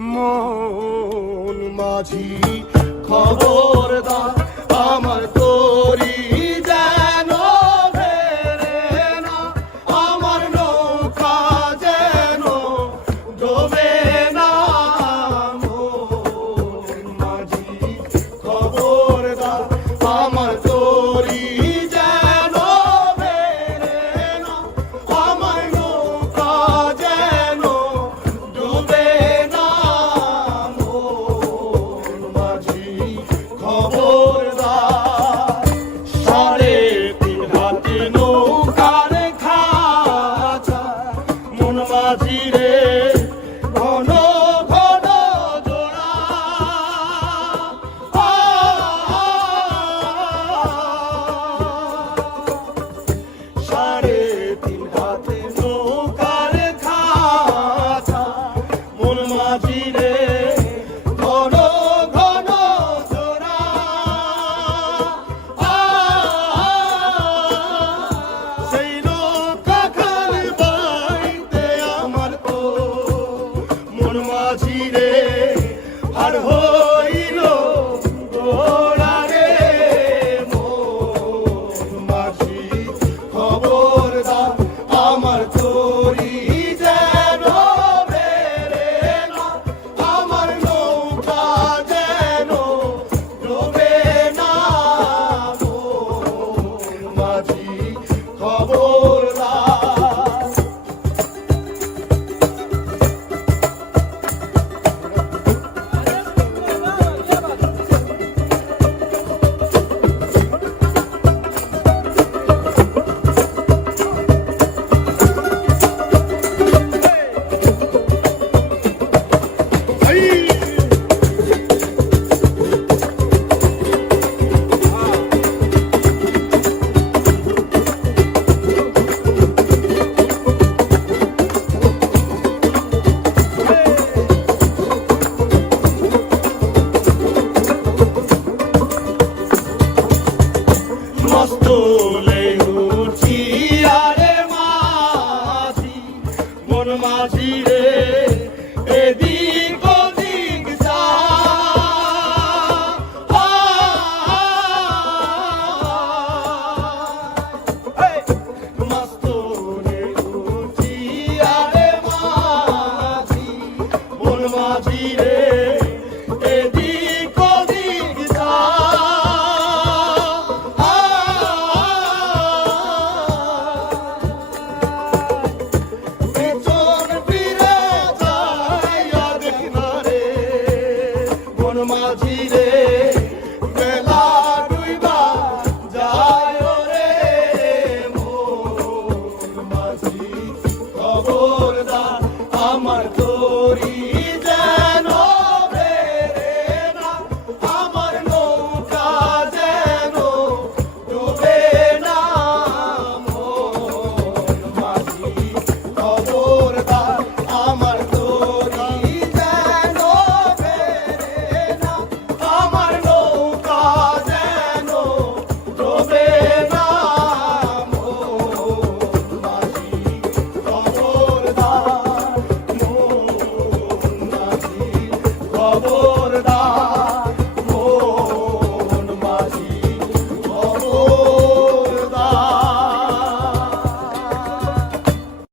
মন মাঝি খবরদার আমার তরি যেন ফেরে না, আমার নৌকা যেন ডোবে না। মন মাঝি খবরদার আমার তরি যেন ফেরে না, আমার নৌকা যেন ডোবে না। মন মাঝি খবরদার, 3.5 হাতে নৌকার খাঁচা, মন মাঝি রে ঘন ঘন জোড়া। 3.5 হাতে নৌকার খাঁচা, মন মাঝি রে ঘন ঘন জোড়া। সেই নৌকা খাল বাইতে আমার তো মন মাঝি রে আর হইল গোড়া রে। মন মাঝি খবরদার আমার তরি যেন বেরে না, আমার নৌকা যেন ডোবে না। মন মাঝি খবরদার। মস্তলে উঠি আরে মাঝি, মন মাঝি রে এদিক ওদিক যা। মস্তলে উঠি আরে মাঝি, মন মাঝি রে এদিক ওদিক যা। মন মাঝি রে বেলা ডুইবা যায় রে। মন মাঝি খবরদার আমার তরি